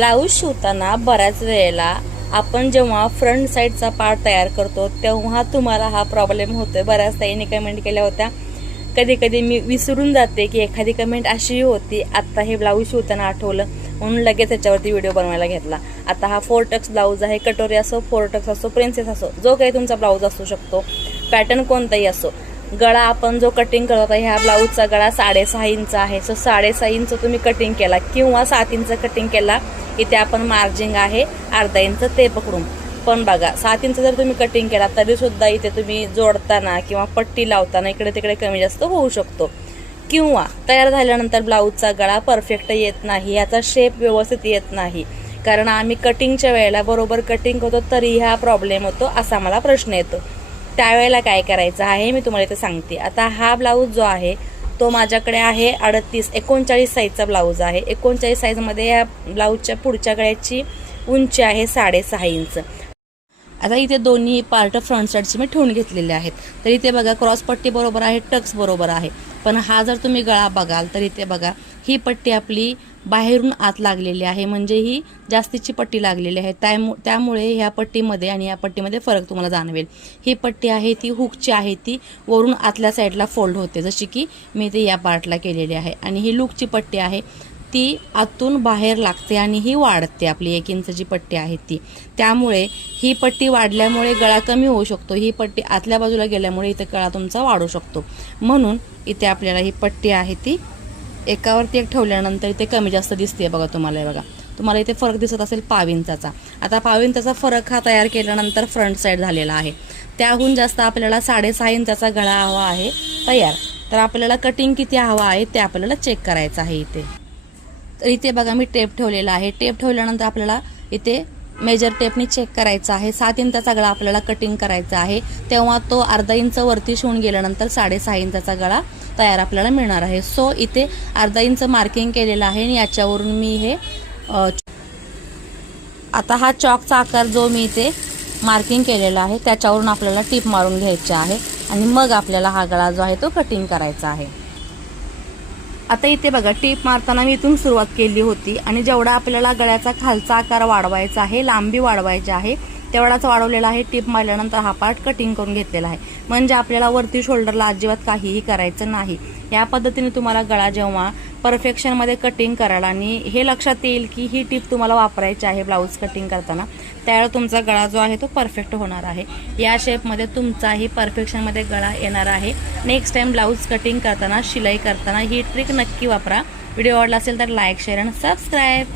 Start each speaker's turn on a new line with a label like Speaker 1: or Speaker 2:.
Speaker 1: Blouse शिवताना बऱ्याच वेळेला आपण जेव्हा फ्रंट साईडचा पार्ट तयार करतो तेव्हा तुम्हाला हा प्रॉब्लेम होतोय. बऱ्याच ताईने कमेंट केल्या होत्या. कधी कधी मी विसरून जाते की एखादी कमेंट अशी होती आत्ता हे ब्लाऊज शिवताना आठवलं. म्हणून लगेच त्याच्यावरती व्हिडिओ बनवायला घेतला. आता हा फोर टक्स ब्लाऊज आहे कटोरी असो फोर टक्स असो प्रिन्सेस असो जो काही तुमचा ब्लाऊज असू शकतो पॅटर्न कोणताही असो. गळा आपण जो कटिंग करत होता ह्या ब्लाऊजचा गळा साडेसहा इंच आहे. सो साडेसहा इंच तुम्ही कटिंग केला किंवा सात इंच कटिंग केला इथे आपण मार्जिंग आहे अर्धा इंच ते पकडून. पण बघा सात इंच जर तुम्ही कटिंग केला तरीसुद्धा इथे तुम्ही जोडताना किंवा पट्टी लावताना इकडे तिकडे कमी जास्त होऊ शकतो. किंवा तयार झाल्यानंतर ब्लाऊजचा गळा परफेक्ट येत नाही याचा शेप व्यवस्थित येत नाही. कारण आम्ही कटिंगच्या वेळेला बरोबर कटिंग करतो तरी हा प्रॉब्लेम होतो असा मला प्रश्न येतो. त्यावेळेला काय करायचं आहे मी तुम्हाला इथे सांगते. आता हा ब्लाऊज जो आहे तो माझ्याकडे आहे अडतीस एकोणचाळीस साईजचा ब्लाऊज आहे. एकोणचाळीस साईजमध्ये या ब्लाऊजच्या पुढच्या गळ्याची उंची आहे साडेसहा इंच आता इथे दोन्ही पार्ट फ्रंट साईडचे मी ठेवून घेतलेले आहेत. तर इथे बघा क्रॉसपट्टी बरोबर आहे टक्स बरोबर आहे. पण हा जर तुम्ही गळा बघाल तर इथे बघा ही पट्टी आपली बाहेरून आत लागलेली आहे. म्हणजे ही जास्तीची पट्टी लागलेली आहे. त्यामु त्यामुळे ह्या पट्टीमध्ये आणि या पट्टीमध्ये फरक तुम्हाला जाणवेल. ही पट्टी आहे ती हुकची आहे ती वरून आतल्या साईडला फोल्ड होते. जशी की मी ते या पार्टला केलेली आहे. आणि ही लुकची पट्टी आहे ती आतून बाहेर लागते आणि ही वाढते आपली एक इंचची पट्टी आहे ती. त्यामुळे ही पट्टी वाढल्यामुळे गळा कमी होऊ शकतो. ही पट्टी आतल्या बाजूला गेल्यामुळे इथे गळा तुमचा वाढू शकतो. म्हणून इथे आपल्याला ही पट्टी आहे ती एकावरती एक ठेवल्यानंतर इथे कमी जास्त दिसते बघा तुम्हाला हे बघा. तुम्हाला इथे फरक दिसत असेल पाविंचाचा. आता पाविंचाचा फरक हा तयार केल्यानंतर फ्रंट साईड झालेला आहे. त्याहून जास्त आपल्याला साडेसहा इंचाचा गळा हवा आहे तयार. तर आपल्याला कटिंग किती हवा आहे ते आपल्याला चेक करायचं आहे इथे. तर इथे बघा मी टेप ठेवलेला आहे. टेप ठेवल्यानंतर आपल्याला इथे मेजर टेपने चेक करायचा आहे. सात इंचाचा गळा आपल्याला कटिंग करायचा आहे. तेव्हा तो अर्धा इंच वरती शिवून गेल्यानंतर साडेसहा इंचाचा गळा तयार आपल्याला मिळणार आहे. सो इथे अर्धा इंच मार्किंग केलेलं आहे आणि याच्यावरून मी हे आता हा चॉकचा आकार जो मी इथे मार्किंग केलेला आहे त्याच्यावरून आपल्याला टीप मारून घ्यायची आहे. आणि मग आपल्याला हा गळा जो आहे तो कटिंग करायचा आहे. आता इथे बघा टीप मारताना मी इथून सुरुवात केली होती आणि जेवढा आपल्याला गळ्याचा खालचा आकार वाढवायचा आहे लांबी वाढवायची आहे तेवढाच वाढवलेला आहे. टीप मारल्यानंतर हा पार्ट कटिंग करून घेतलेला आहे. म्हणजे आपल्याला वरती शोल्डरला अजिबात काहीही करायचं नाही. या पद्धतीने तुम्हाला गळा जेव्हा परफेक्शनमध्ये कटिंग कराल आणि हे लक्षात येईल की ही टीप तुम्हाला वापरायची आहे ब्लाऊज कटिंग करताना. त्यावेळेला तुमचा गळा जो आहे तो परफेक्ट होणार आहे. या शेपमध्ये तुमचाही परफेक्शनमध्ये गळा येणार आहे. नेक्स्ट टाईम ब्लाऊज कटिंग करताना शिलाई करताना ही ट्रिक नक्की वापरा. व्हिडिओ आवडला असेल तर लाईक शेअर आणि सबस्क्राईब